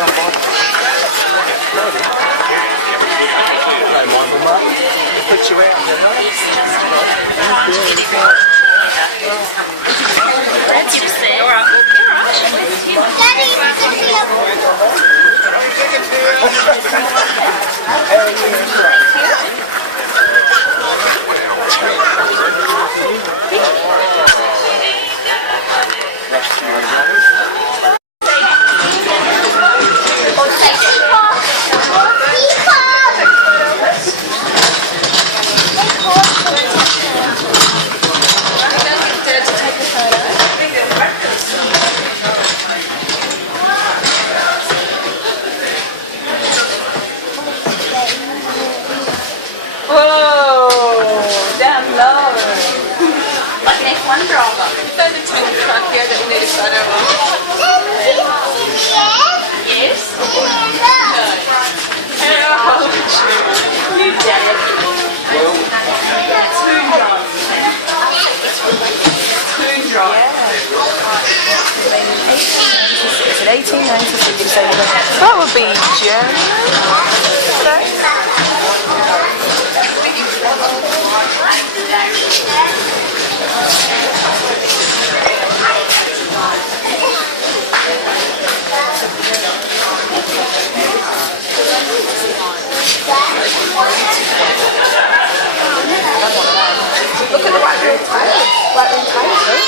Michael Mark. Put you out there, That's you say. All right. One driver. It's over 20 truck here that we need a photo of. Yes? No. How old is you? You dad. Two drivers. Is it 1896? That would be Look at the white room tires. White room tires, right?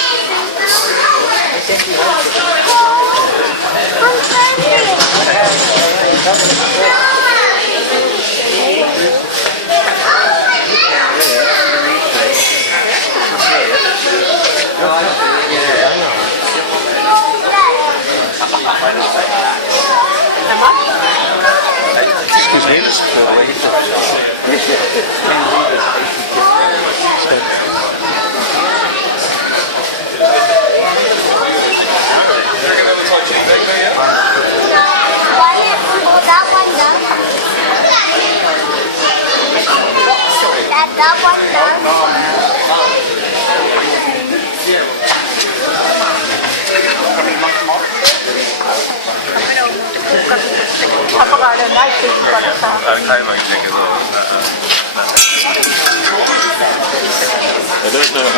Excuse me, this is that one done. I don't know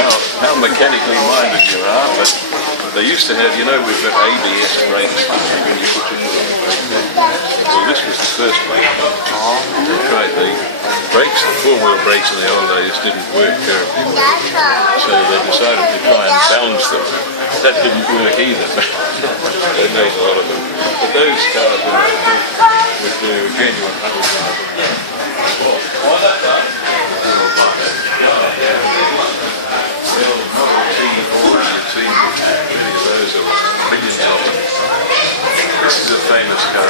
how mechanically minded you are, but they used to have, you know, we've got ABS brakes when you put your foot on the brake. Well, this was the first one. Right, the brakes, the four-wheel brakes in the old days didn't work terribly well, so they decided to try and balance them. That didn't work either. They made a lot of them. But those cars were genuine hundred drivers. This is a famous car.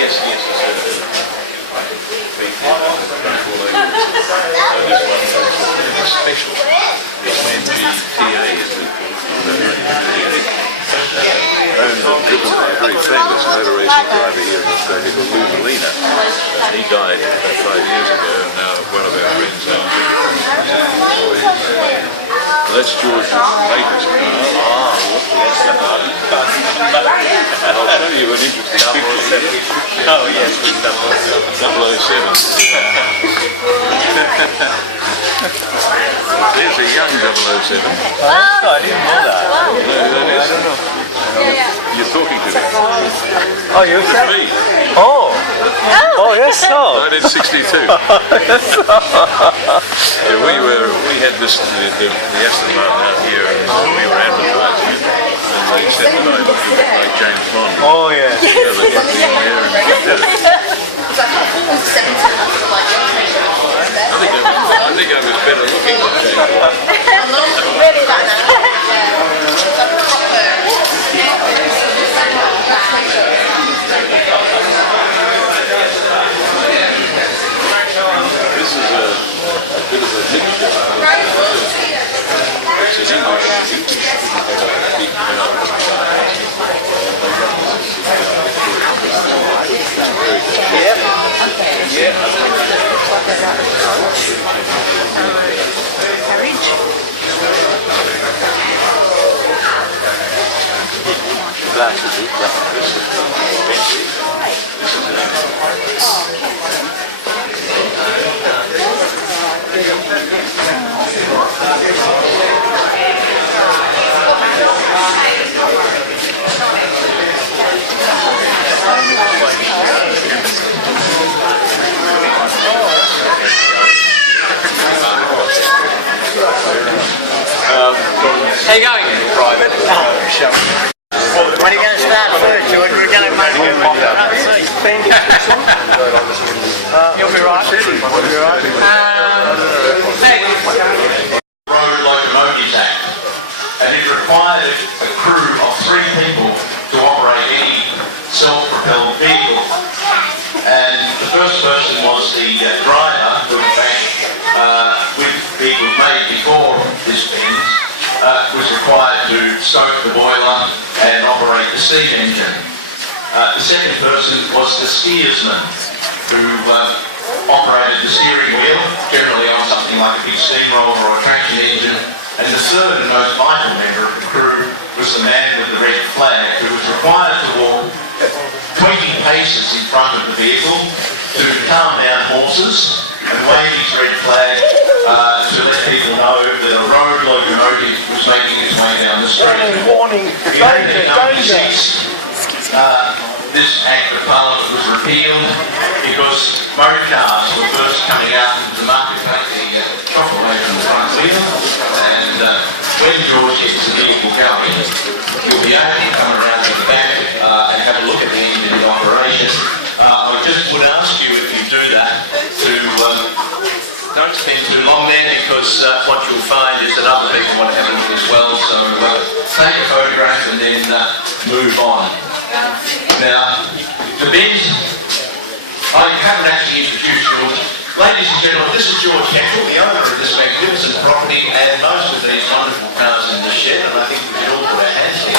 Yes, it's special. It's MGTA, is it? Owned and driven by a very famous motor racing driver here in Australia called Lou Molina. He died about 5 years ago, and now one of our friends owns it. That's George's latest car. I'll show you an interesting picture here. Oh yes, 007. There's a young 007. I didn't know that. I don't know. You're talking to me. Oh, you're Me. Oh. Oh, yes, so. 1962. We had this the Aston Martin out here, and we were advertising it, and they said that I looked a bit like James Bond. Oh, yes. So they got me in here and did it. I think I was better looking than James Bond. Really like that. This is a bit of a mixture. It's an English big crowd. Yeah. How you going? Private show. When are you going to start first, George? We're going to make it. You'll be right. Hey. Road Locomotives Act, and it required a crew of 3 people to operate any self-propelled vehicle. And the first person was the driver, who in fact, with vehicles made before this Benz, was required to stoke the boiler and operate the steam engine. The second person was the steersman, who operated the steering wheel, generally on something like a big steamroller or a traction engine. And the third and most vital member of the crew was the man with the red flag, who was required to walk 20 paces in front of the vehicle to calm down horses and wave his red flag to let people know that a road locomotive was making its way down the street. Warning, danger, danger. This Act of Parliament was repealed because motor cars were first coming out into the market, taking the top away from the front wheel, and when George gets the vehicle going, you'll be able to come around to the back and have a look at the engine in operation. I just would ask you, if you do that, to don't spend too long there, because what you'll find is that other people want to have a look as well, so take a photograph and then move on. Now, the Benz, I haven't actually introduced George. Ladies and gentlemen, this is George Heckel, the owner of this magnificent property and most of these wonderful cars in the shed, and I think we should all put our hands here.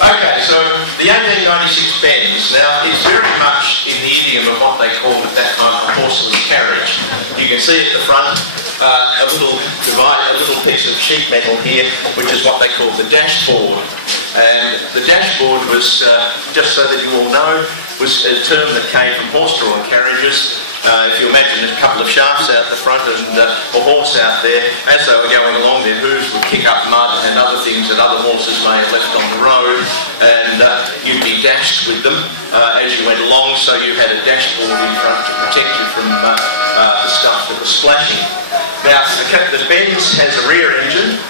Okay, so the 1896 Benz, now it's very much in the idiom of what they called at that time a porcelain carriage. You can see at the front a little piece of sheet metal here, which is what they call the dashboard. And the dashboard was, just so that you all know, was a term that came from horse-drawn carriages. If you imagine a couple of shafts out the front and a horse out there, as they were going along, their hooves would kick up mud and other things that other horses may have left on the road, and you'd be dashed with them as you went along, so you had a dashboard in front to protect you from the stuff that was splashing. Now, the Benz has a rear engine.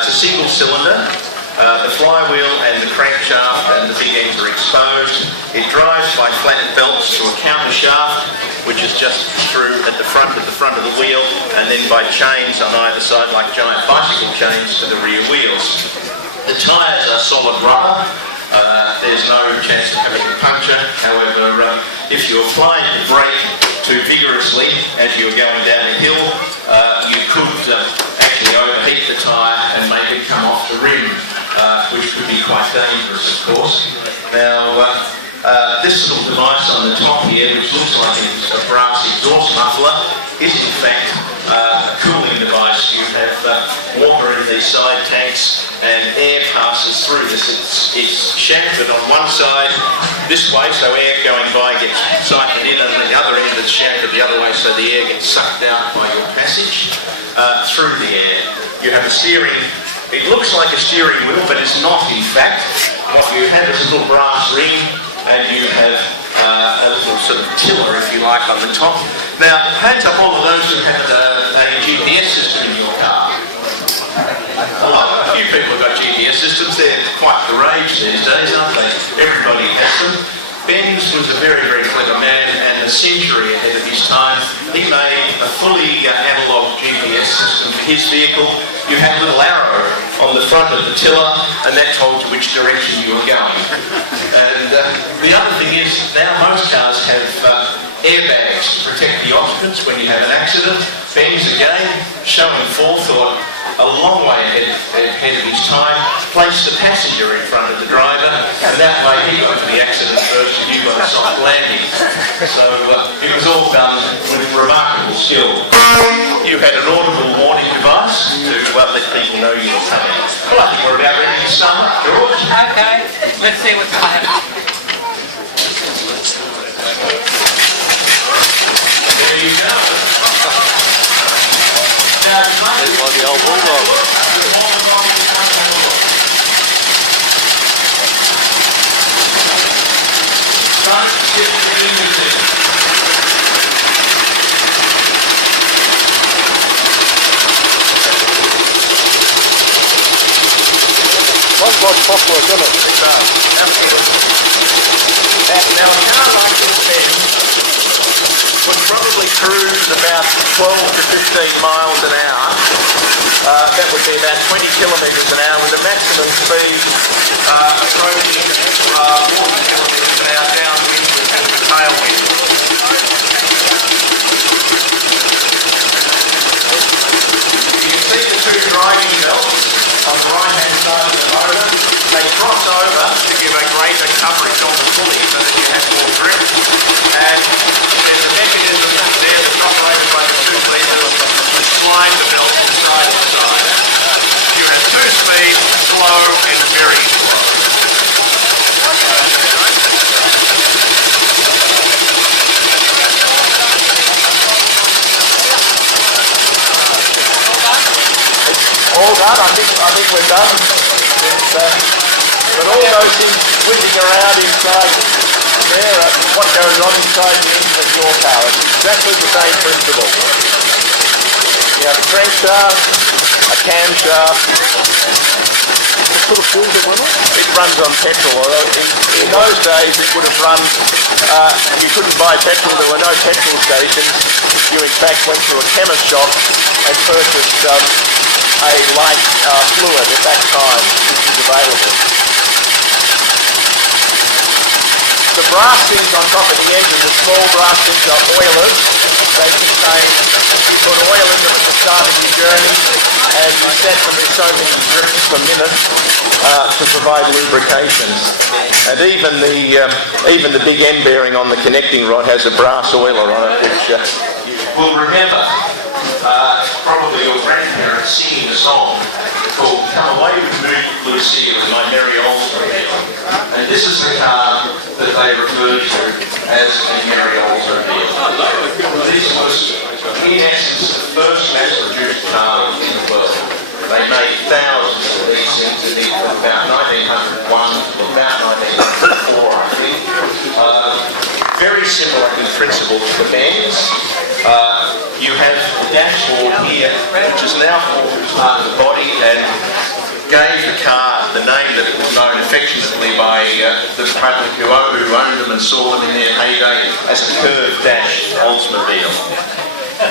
It's a single cylinder. The flywheel and the crankshaft and the big ends are exposed. It drives by flattened belts to a counter shaft, which is just through at the front of the wheel, and then by chains on either side, like giant bicycle chains, to the rear wheels. The tyres are solid rubber. There's no chance of having a puncture. However, if you apply the brake too vigorously as you're going down a hill, you could actually overheat the tyre and make it come off the rim, which could be quite dangerous, of course. Now, this little device on the top here, which looks like a brass exhaust muffler, is in fact a cooling device. You have water in these side tanks and air passes through this. It's shafted on one side this way, so air going by gets siphoned in, and on the other end it's shafted the other way, so the air gets sucked out by your passage through the air. You have a steering. It looks like a steering wheel, but it's not in fact. What you have is a little brass ring, and you have a little sort of tiller, if you like, on the top. Now, hands up all of those who have a GPS system in your car. A few people have got GPS systems. They're quite the rage these days, aren't they? Everybody has them. Benz was a very, very clever man, and a century ahead of his time. He made a fully analogue GPS system for his vehicle. You had a little arrow on the front of the tiller, and that told you which direction you were going. And the other thing is, now most cars have airbags to protect the occupants when you have an accident. Benz, again, showing forethought a long way ahead of his time, placed the passenger in front of the driver, and that way he got to the accident first and you got a soft landing. So it was all done with remarkable skill. You had an audible warning device to let people know you were coming. Well, I think we're about ready to sum up, George. Okay, let's see what's happening. There you go. It's like the old bulldog. like clockwork, doesn't it? It does, absolutely. Now a car like this then would probably cruise about 12 to 15 miles an hour. That would be about 20 kilometres an hour with a maximum speed approaching 40 kilometres an hour downwind with a tailwind. You can see the two driving belts on the right hand side of the motor. They cross over to give a greater coverage on the pulley so that you have more grip. And there's a mechanism there that's operated by the 2 litres to slide the belt from side to side. You have 2 speeds, slow and very slow. All done. I think we're done. But all those things whizzing around inside there, what goes on inside the engine of your car, it's exactly the same principle. You have a crankshaft, a camshaft. What sort of fuel does it run on? It runs on petrol. In those days it would have run, you couldn't buy petrol, there were no petrol stations. You in fact went to a chemist shop and purchased a light fluid at that time which was available. The brass things on top of the engine, the small brass things are oilers. They contain, you put oil in them at the start of your journey and you set them to so many drips per minute to provide lubrication. And even the big end bearing on the connecting rod has a brass oiler on it, which Well, remember, probably your grandparents singing a song called Come Away With Me, Lucille, in My Merry Oldsmobile. And this is the car that they refer to as a Merry Oldsmobile. This was, in essence, the first mass-produced car in the world. They made thousands of these things from about 1901 to about 1904, I think. Very similar in principle to the Benz. You have the dashboard here, which is now part of the body and gave the car the name that it was known affectionately by the public who owned them and saw them in their heyday as a curved dash Oldsmobile.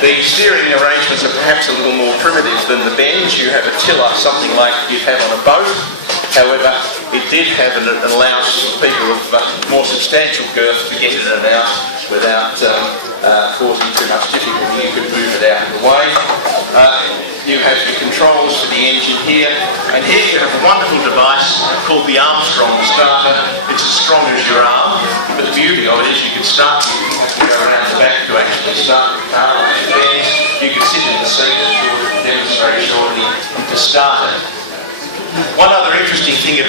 The steering arrangements are perhaps a little more primitive than the Benz. You have a tiller, something like you'd have on a boat. However, it did have an allowance for people of more substantial girth to get in and out without causing too much difficulty. You could move it out of the way. You have your controls for the engine here, and here you have a wonderful device called the Armstrong starter. It's as strong as your arm, but the beauty of it is you can start, you go around the back to actually start the car like the Benz. You can sit in the seat, as George will demonstrate shortly, to start it. One other interesting thing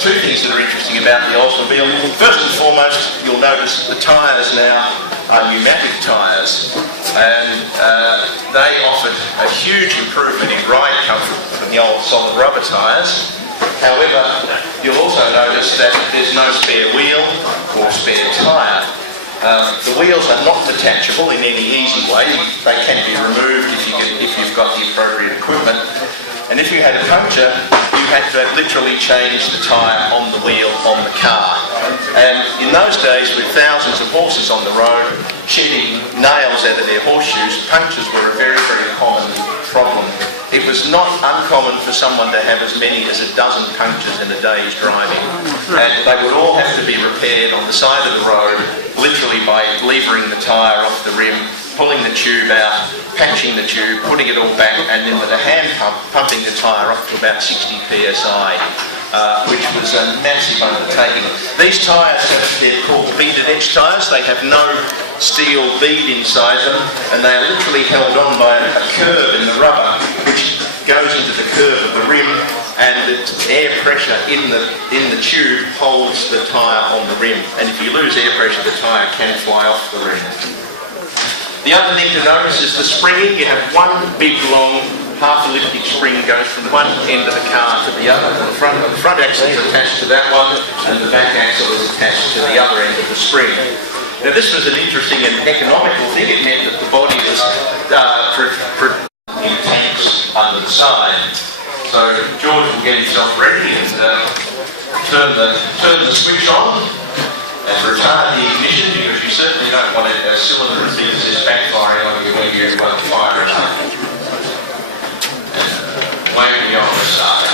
two things that are interesting about the Oldsmobile. First and foremost, you'll notice the tyres now are pneumatic tyres, and they offered a huge improvement in ride comfort from the old solid rubber tyres. However, you'll also notice that there's no spare wheel or spare tyre. The wheels are not detachable in any easy way. They can be removed if you've got the appropriate equipment. And if you had a puncture, you had to literally change the tyre on the wheel on the car. And in those days, with thousands of horses on the road, shedding nails out of their horseshoes, punctures were a very, very common problem. It was not uncommon for someone to have as many as a dozen punctures in a day's driving. And they would all have to be repaired on the side of the road, literally by levering the tyre off the rim, pulling the tube out, patching the tube, putting it all back, and then with a hand pump, pumping the tyre up to about 60 psi, which was a massive undertaking. These tyres, they're called beaded edge tyres. They have no steel bead inside them, and they are literally held on by a curve in the rubber, which goes into the curve of the rim, and the air pressure in the tube holds the tyre on the rim. And if you lose air pressure, the tyre can fly off the rim. The other thing to notice is the springing. You have one big long half-elliptic spring goes from one end of the car to the other. The front axle is attached to that one, and the back axle is attached to the other end of the spring. Now this was an interesting and economical thing. It meant that the body was in tanks under the side. So George will get himself ready and turn the switch on and retard the ignition, because you certainly don't want a cylinder of things just backfiring on you when you fire it up. Waving you on the start.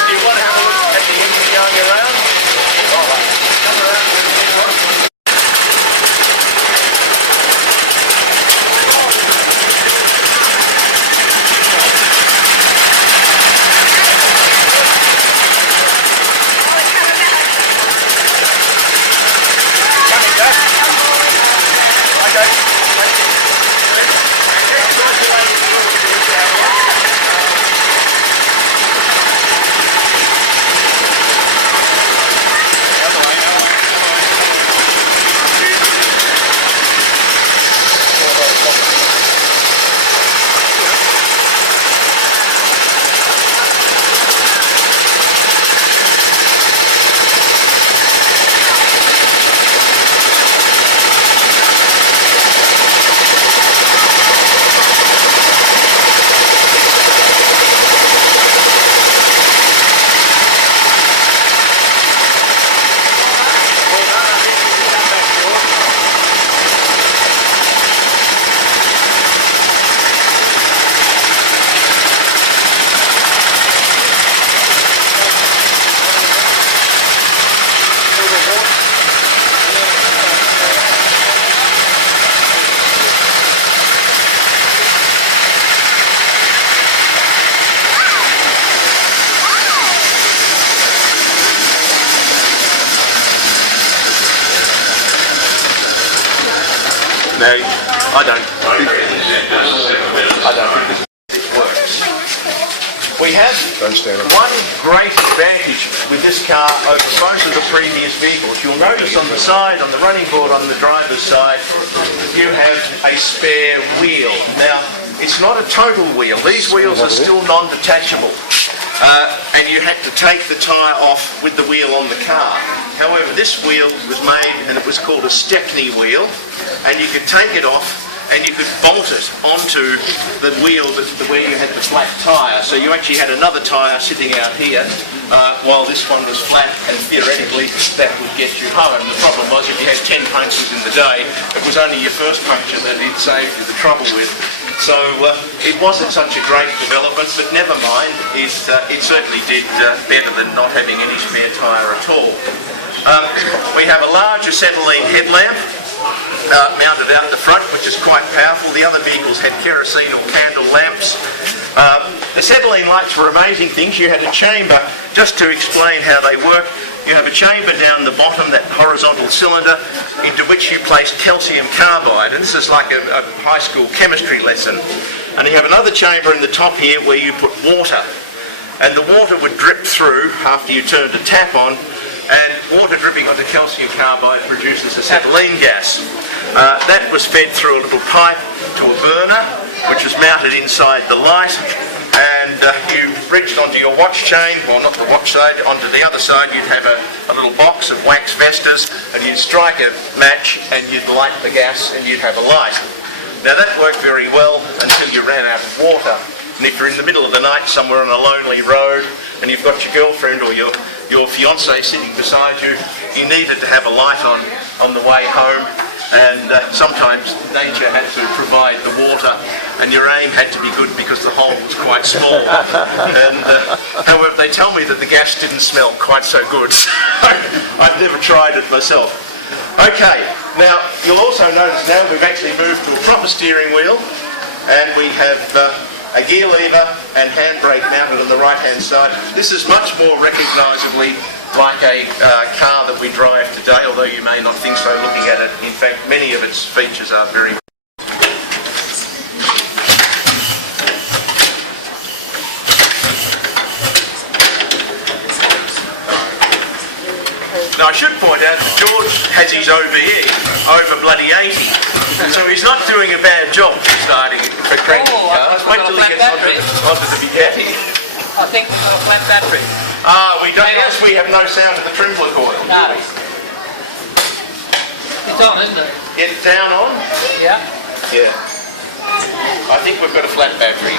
Do you want to have a look at the engine going around? All right. Come around. Coming back. Okay. No, I don't think this works. We have one great advantage with this car over most of the previous vehicles. You'll notice on the side, on the running board, on the driver's side, you have a spare wheel. Now, it's not a total wheel. These wheels are still non-detachable. And you had to take the tyre off with the wheel on the car. However, this wheel was made, and it was called a Stepney wheel, and you could take it off and you could bolt it onto the wheel where you had the flat tyre. So you actually had another tyre sitting out here while this one was flat, and theoretically that would get you home. The problem was, if you had 10 punctures in the day, it was only your first puncture that it saved you the trouble with. So it wasn't such a great development, but never mind, it certainly did better than not having any spare tyre at all. We have a large acetylene headlamp mounted out the front, which is quite powerful. The other vehicles had kerosene or candle lamps. Acetylene lights were amazing things. You had a chamber, just to explain how they work. You have a chamber down the bottom, that horizontal cylinder, into which you place calcium carbide. And this is like a high school chemistry lesson. And you have another chamber in the top here where you put water. And the water would drip through after you turned a tap on, and water dripping onto calcium carbide produces acetylene gas. That was fed through a little pipe to a burner, which was mounted inside the light, and you reached onto your watch chain, well, not the watch side, onto the other side you'd have a little box of wax vestas, and you'd strike a match and you'd light the gas and you'd have a light. Now that worked very well until you ran out of water. And if you're in the middle of the night somewhere on a lonely road and you've got your girlfriend or your fiancé sitting beside you, you needed to have a light on the way home. And sometimes nature had to provide the water, and your aim had to be good because the hole was quite small. And however, they tell me that the gas didn't smell quite so good. So I've never tried it myself. Okay, now you'll also notice now we've actually moved to a proper steering wheel, and we have a gear lever and handbrake mounted on the right hand side. This is much more recognisably like a car that we drive today, although you may not think so looking at it. In fact, many of its features are very... Now I should point out that George has his OBE over bloody 80, so he's not doing a bad job for cranking cars. Wait till he gets onto the Bugatti. I think we've got a flat battery. We don't. Yes, we have no sound to the Trimbler coil. No. It's on, isn't it? It's down on? Yeah. Yeah. I think we've got a flat battery.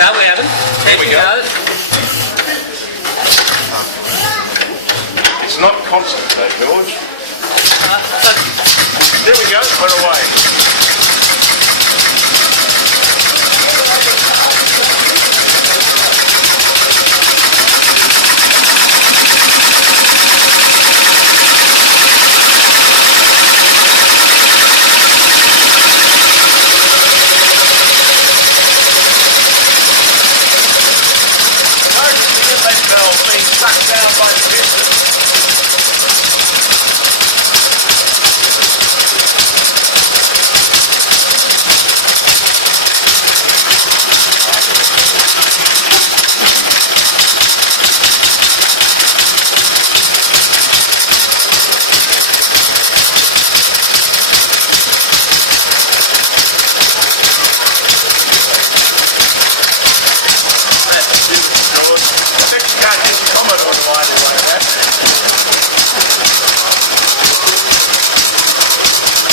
No, we haven't. Here we go. It's not constant though, George. There we go, we're away. Notice the inlet valve being sucked down by the piston.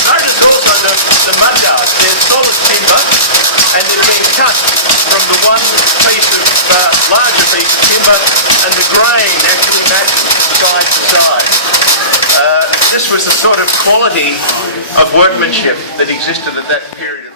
Notice also the mudguards, they're solid timber and they've been cut from the one piece of larger piece of timber, and the grain actually matches side to side. This was the sort of quality of workmanship that existed at that period.